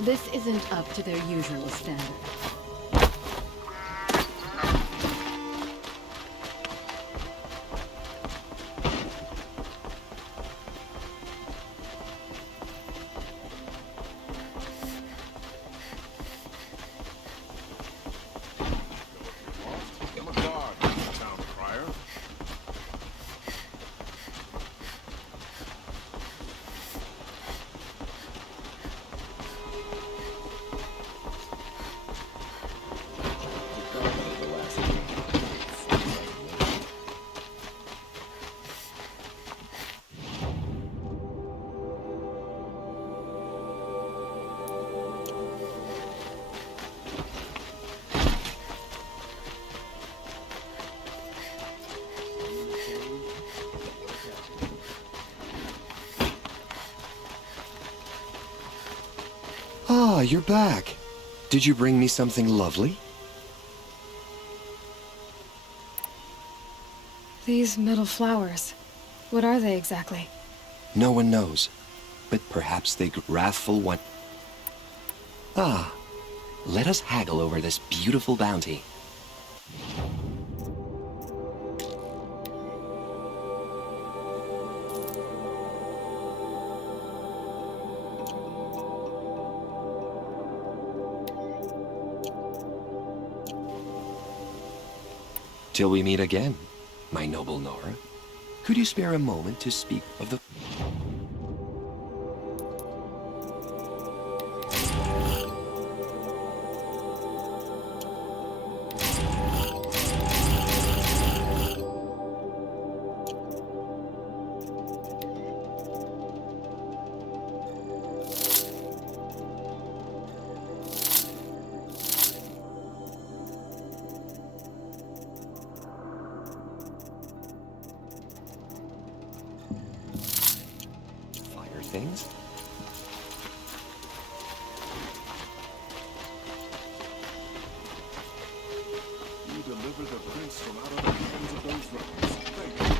This isn't up to their usual standard. Ah, you're back. Did you bring me something lovely? These metal flowers. What are they exactly? No one knows. But perhaps the wrathful one... Ah, let us haggle over this beautiful bounty. Till we meet again, my noble Nora. Could you spare a moment to speak of the... things? You delivered the prince from out of the hands of those rebels. Thank you.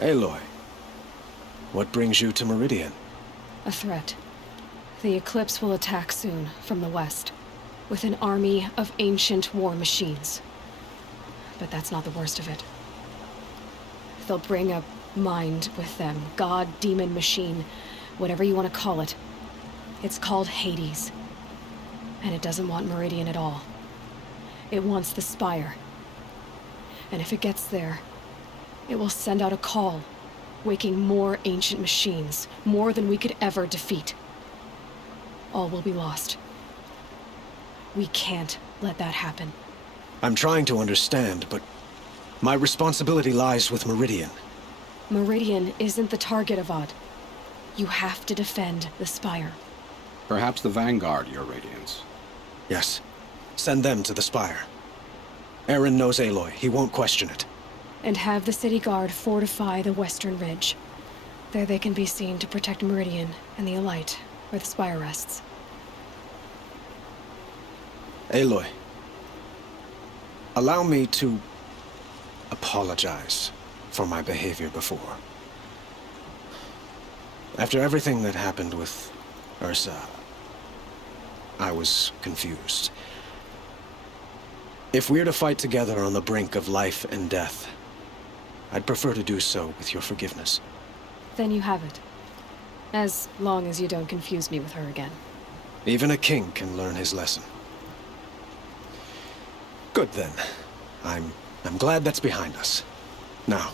Aloy, what brings you to Meridian? A threat. The Eclipse will attack soon, from the west, with an army of ancient war machines. But that's not the worst of it. They'll bring a mind with them, god, demon, machine, whatever you want to call it. It's called Hades. And it doesn't want Meridian at all. It wants the Spire. And if it gets there, it will send out a call, waking more ancient machines, more than we could ever defeat. All will be lost. We can't let that happen. I'm trying to understand, but my responsibility lies with Meridian. Meridian isn't the target, Avad. You have to defend the Spire. Perhaps the Vanguard, Your Radiance. Yes. Send them to the Spire. Aaron knows Aloy. He won't question it. And have the City Guard fortify the Western Ridge. There they can be seen to protect Meridian and the Elite, where the Spire rests. Aloy, allow me to apologize for my behavior before. After everything that happened with Ursa, I was confused. If we're to fight together on the brink of life and death, I'd prefer to do so with your forgiveness. Then you have it. As long as you don't confuse me with her again. Even a king can learn his lesson. Good then. I'm glad that's behind us. Now,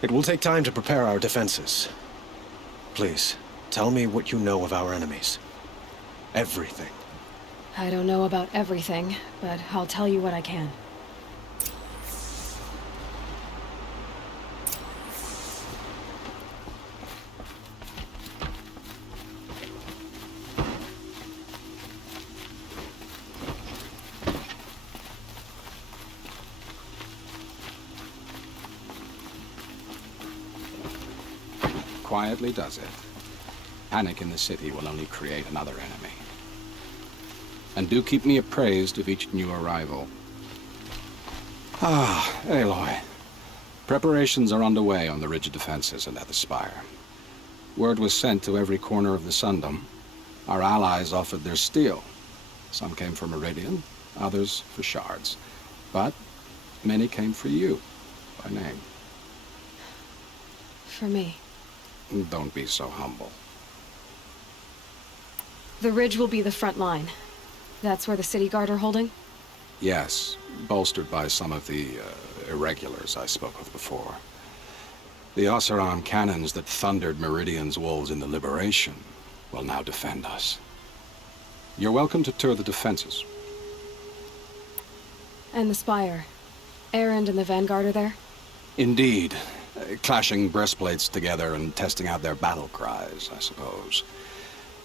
it will take time to prepare our defenses. Please, tell me what you know of our enemies. Everything. I don't know about everything, but I'll tell you what I can. Quietly does it. Panic in the city will only create another enemy. And do keep me appraised of each new arrival. Ah, Aloy. Preparations are underway on the ridge defenses and at the spire. Word was sent to every corner of the Sundom. Our allies offered their steel. Some came for Meridian, others for shards. But many came for you, by name. For me. Don't be so humble. The ridge will be the front line. That's where the city guard are holding? Yes, bolstered by some of the irregulars I spoke of before. The Oseram cannons that thundered Meridian's wolves in the Liberation will now defend us. You're welcome to tour the defenses. And the spire. Erend and the Vanguard are there? Indeed. Clashing breastplates together and testing out their battle cries, I suppose.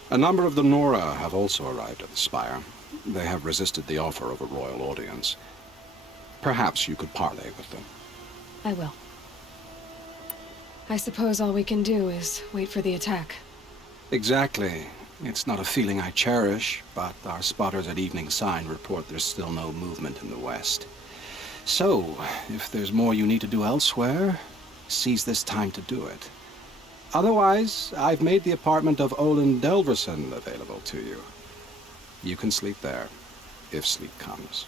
A number of the Nora have also arrived at the spire. They have resisted the offer of a royal audience. Perhaps you could parley with them. I will. I suppose all we can do is wait for the attack. Exactly. It's not a feeling I cherish, but our spotters at Evening Sign report there's still no movement in the west. So, if there's more you need to do elsewhere, seize this time to do it. Otherwise, I've made the apartment of Olin Delverson available to you. You can sleep there, if sleep comes.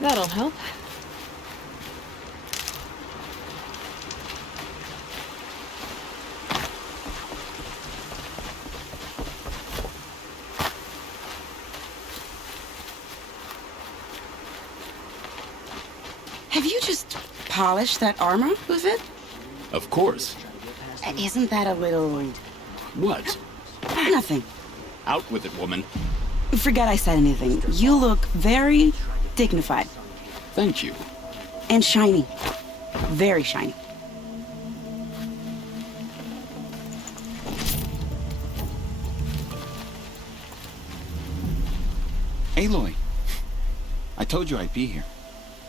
That'll help. Have you just polished that armor with it? Of course. Isn't that a little... What? Nothing. Out with it, woman. Forget I said anything. You look very dignified. Thank you. And shiny. Very shiny. Aloy. I told you I'd be here.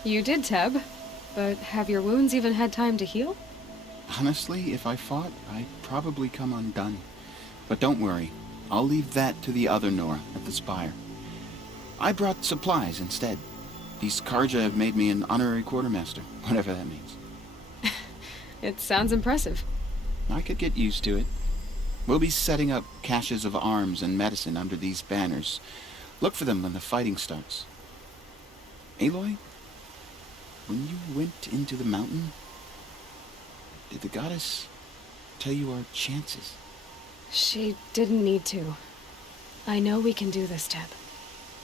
You did, Teb. But have your wounds even had time to heal? Honestly, if I fought, I'd probably come undone. But don't worry. I'll leave that to the other Nora at the spire. I brought supplies instead. These Karja have made me an honorary quartermaster, whatever that means. It sounds impressive. I could get used to it. We'll be setting up caches of arms and medicine under these banners. Look for them when the fighting starts. Aloy, when you went into the mountain, did the goddess tell you our chances? She didn't need to. I know we can do this, Teb.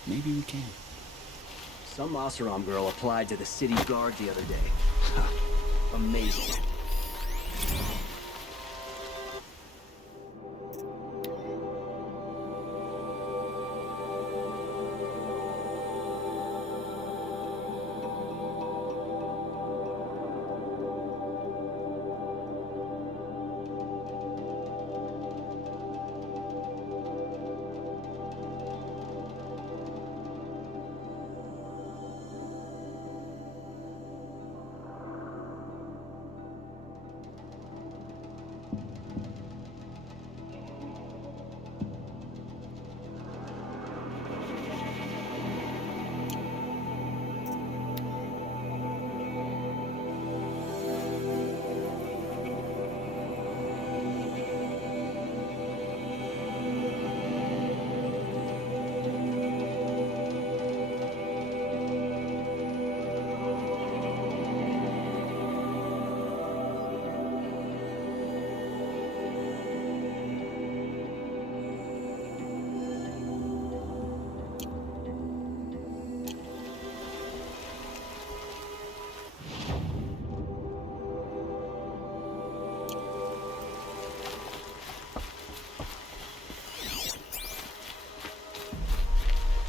Maybe we can. Some Oseram girl applied to the city guard the other day. Amazing.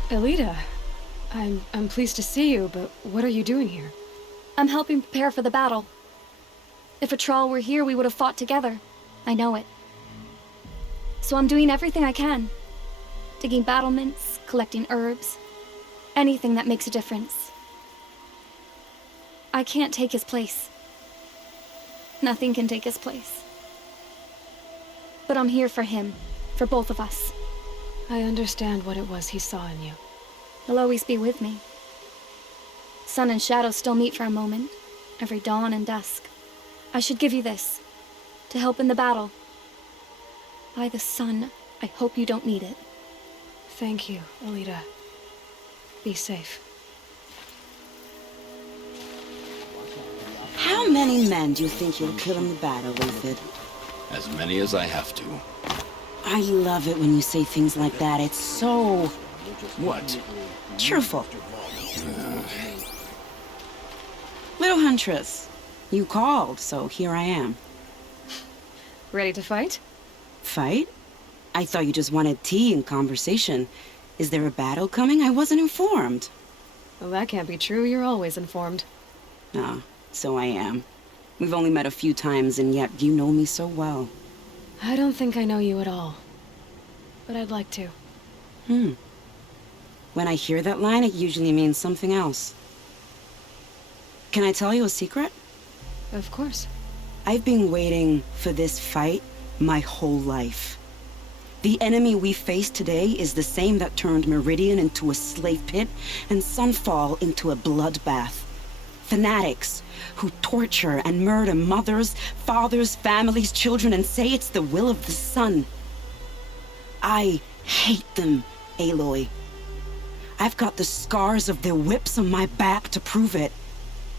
Elita, I'm pleased to see you, but what are you doing here? I'm helping prepare for the battle. If a Trawl were here, we would have fought together. I know it. So I'm doing everything I can. Digging battlements, collecting herbs. Anything that makes a difference. I can't take his place. Nothing can take his place. But I'm here for him, for both of us. I understand what it was he saw in you. He'll always be with me. Sun and shadow still meet for a moment, every dawn and dusk. I should give you this, to help in the battle. By the sun, I hope you don't need it. Thank you, Elita. Be safe. How many men do you think you'll kill in the battle, Uthid? As many as I have to. I love it when you say things like that. It's so... What? cheerful. Little Huntress, you called, so here I am. Ready to fight? Fight? I thought you just wanted tea and conversation. Is there a battle coming? I wasn't informed. Well, that can't be true. You're always informed. Ah, so I am. We've only met a few times, and yet you know me so well. I don't think I know you at all. But I'd like to. When I hear that line, it usually means something else. Can I tell you a secret? Of course. I've been waiting for this fight my whole life. The enemy we face today is the same that turned Meridian into a slave pit and Sunfall into a bloodbath. Fanatics who torture and murder mothers, fathers, families, children, and say it's the will of the sun. I hate them, Aloy. I've got the scars of their whips on my back to prove it.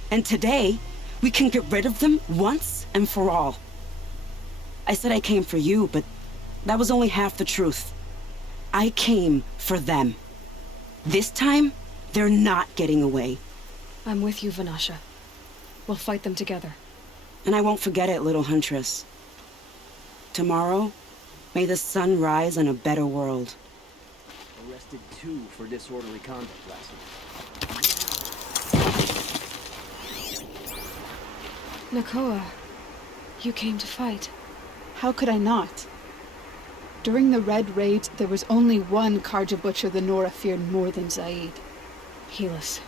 And today, we can get rid of them once and for all. I said I came for you, but that was only half the truth. I came for them. This time, they're not getting away. I'm with you, Vanasha. We'll fight them together. And I won't forget it, little Huntress. Tomorrow, may the sun rise on a better world. Arrested 2 for disorderly conduct last night. Nakoa, you came to fight. How could I not? During the Red Raids, there was only one Karja Butcher the Nora feared more than Zaid. Helis.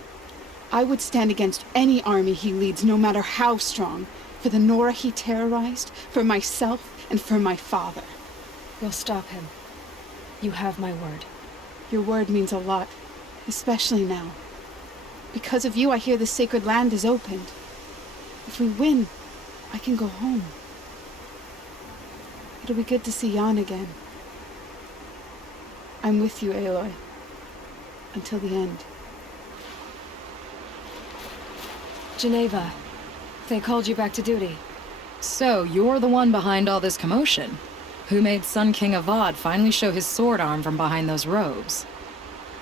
I would stand against any army he leads, no matter how strong, for the Nora he terrorized, for myself, and for my father. We'll stop him. You have my word. Your word means a lot, especially now. Because of you, I hear the sacred land is opened. If we win, I can go home. It'll be good to see Jan again. I'm with you, Aloy. Until the end. Geneva, they called you back to duty. So, you're the one behind all this commotion? Who made Sun King Avad finally show his sword arm from behind those robes?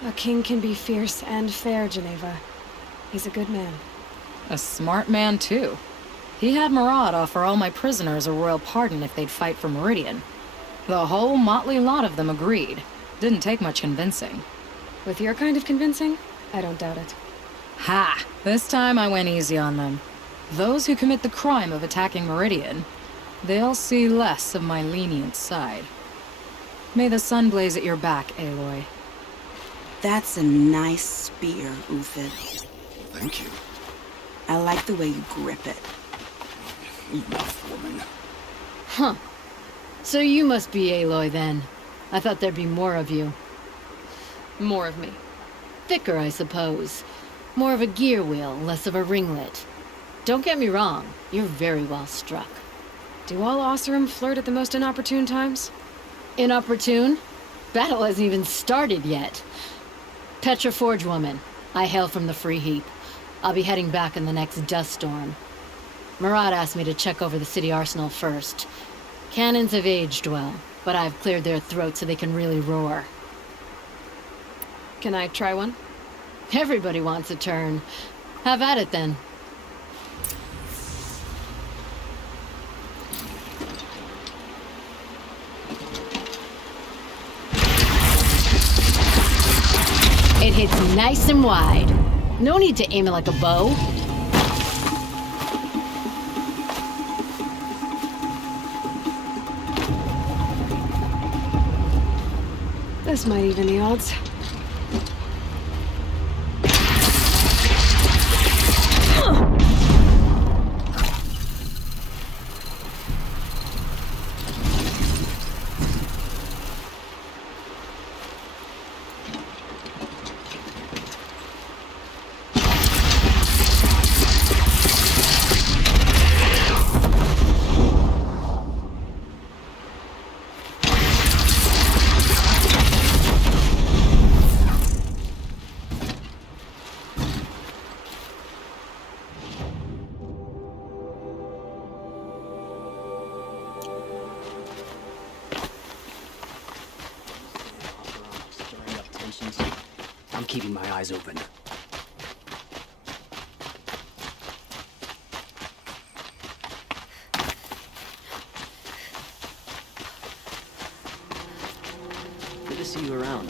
A king can be fierce and fair, Geneva. He's a good man. A smart man, too. He had Murad offer all my prisoners a royal pardon if they'd fight for Meridian. The whole motley lot of them agreed. Didn't take much convincing. With your kind of convincing, I don't doubt it. Ha! This time I went easy on them. Those who commit the crime of attacking Meridian, they'll see less of my lenient side. May the sun blaze at your back, Aloy. That's a nice spear, Uthid. Thank you. I like the way you grip it. Enough, woman. Huh. So you must be Aloy, then. I thought there'd be more of you. More of me. Thicker, I suppose. More of a gear wheel, less of a ringlet. Don't get me wrong, you're very well struck. Do all Oseram flirt at the most inopportune times? Inopportune? Battle hasn't even started yet. Petra Forge woman. I hail from the Free Heap. I'll be heading back in the next dust storm. Murad asked me to check over the city arsenal first. Cannons have aged well, but I've cleared their throats so they can really roar. Can I try one? Everybody wants a turn. Have at it, then. It hits nice and wide. No need to aim it like a bow. This might even the odds. I'm keeping my eyes open. Good to see you around.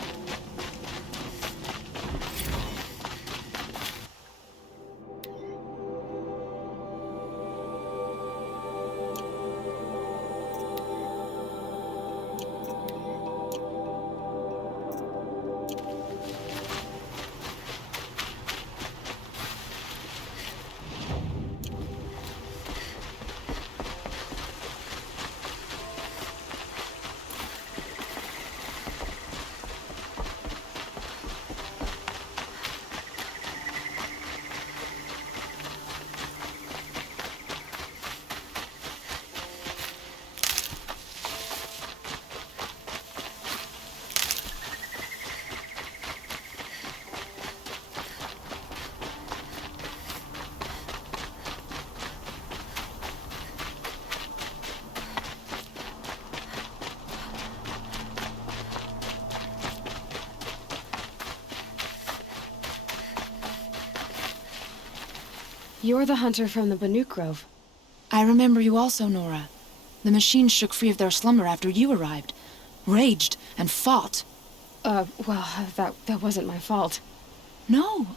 You're the hunter from the Banuk Grove. I remember you also, Nora. The machines shook free of their slumber after you arrived. Raged and fought. Well, that wasn't my fault. No,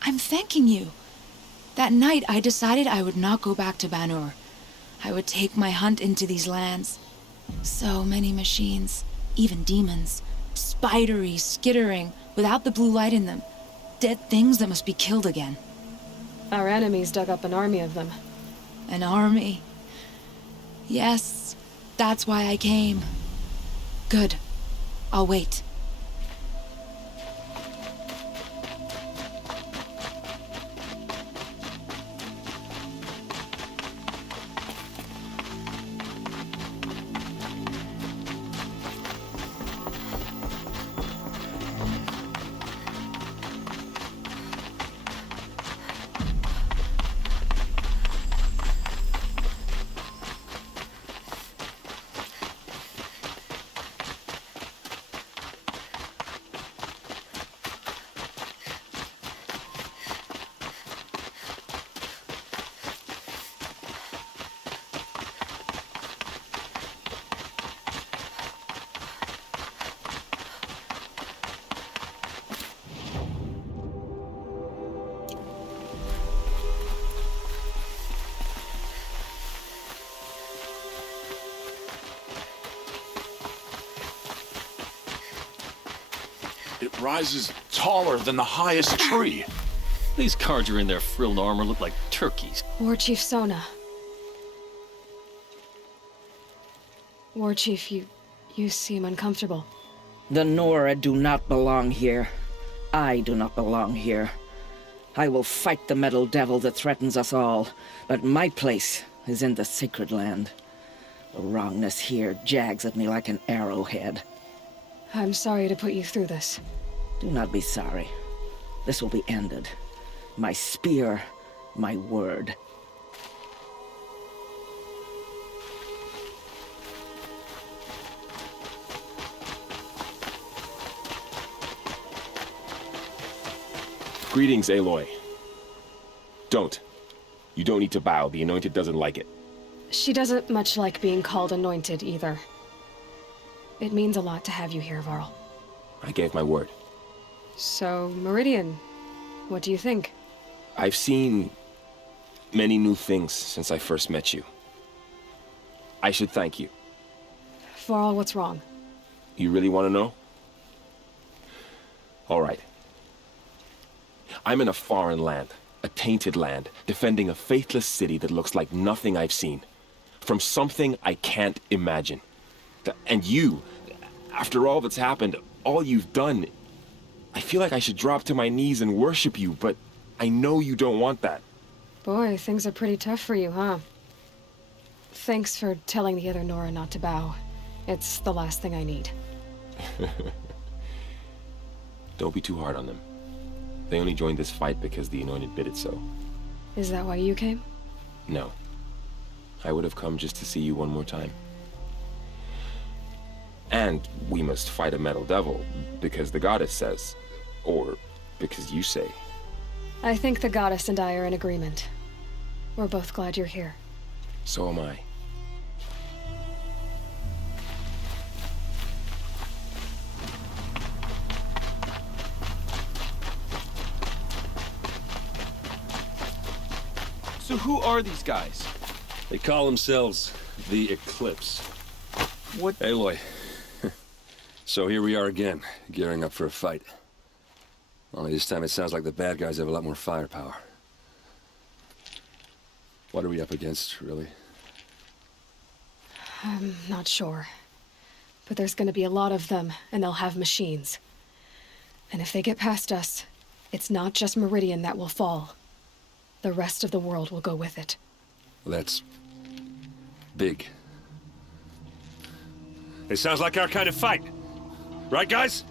I'm thanking you. That night, I decided I would not go back to Banur. I would take my hunt into these lands. So many machines, even demons. Spidery, skittering, without the blue light in them. Dead things that must be killed again. Our enemies dug up an army of them. An army? Yes, that's why I came. Good. I'll wait. It rises taller than the highest tree. These Kharja in their frilled armor look like turkeys. War Chief Sona. War Chief, you seem uncomfortable. The Nora do not belong here. I do not belong here. I will fight the metal devil that threatens us all, but my place is in the sacred land. The wrongness here jags at me like an arrowhead. I'm sorry to put you through this. Do not be sorry. This will be ended. My spear, my word. Greetings, Aloy. Don't. You don't need to bow. The Anointed doesn't like it. She doesn't much like being called Anointed either. It means a lot to have you here, Varl. I gave my word. So, Meridian, what do you think? I've seen many new things since I first met you. I should thank you. For all what's wrong. You really want to know? All right. I'm in a foreign land, a tainted land, defending a faithless city that looks like nothing I've seen. From something I can't imagine. And you, after all that's happened, all you've done, I feel like I should drop to my knees and worship you, but I know you don't want that. Boy, things are pretty tough for you, huh? Thanks for telling the other Nora not to bow. It's the last thing I need. Don't be too hard on them. They only joined this fight because the Anointed bid it so. Is that why you came? No. I would have come just to see you one more time. And we must fight a metal devil, because the goddess says. Or because you say. I think the goddess and I are in agreement. We're both glad you're here. So am I. So who are these guys? They call themselves the Eclipse. What? Aloy. So here we are again, gearing up for a fight. Only this time it sounds like the bad guys have a lot more firepower. What are we up against, really? I'm not sure. But there's gonna be a lot of them, and they'll have machines. And if they get past us, it's not just Meridian that will fall. The rest of the world will go with it. That's big. It sounds like our kind of fight. Right, guys?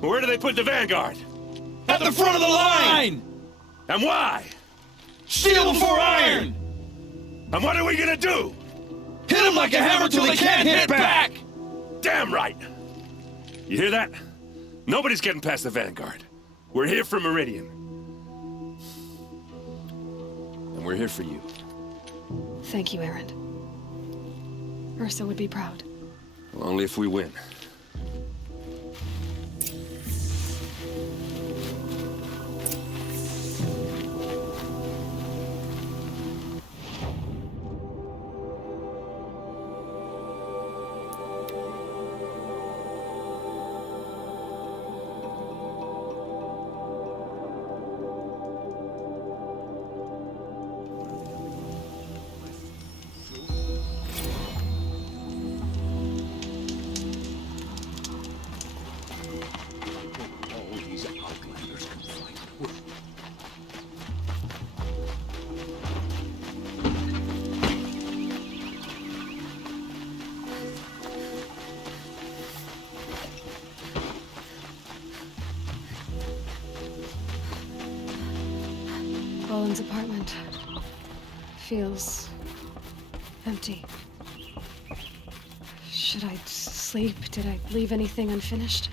Where do they put the Vanguard? At the front of the line! And why? Steel before iron! And what are we gonna do? Hit them like a hammer till they can't hit back! Damn right! You hear that? Nobody's getting past the Vanguard. We're here for Meridian. And we're here for you. Thank you, Erend. Ursa would be proud. Well, only if we win. Roland's apartment feels empty. Should I sleep? Did I leave anything unfinished?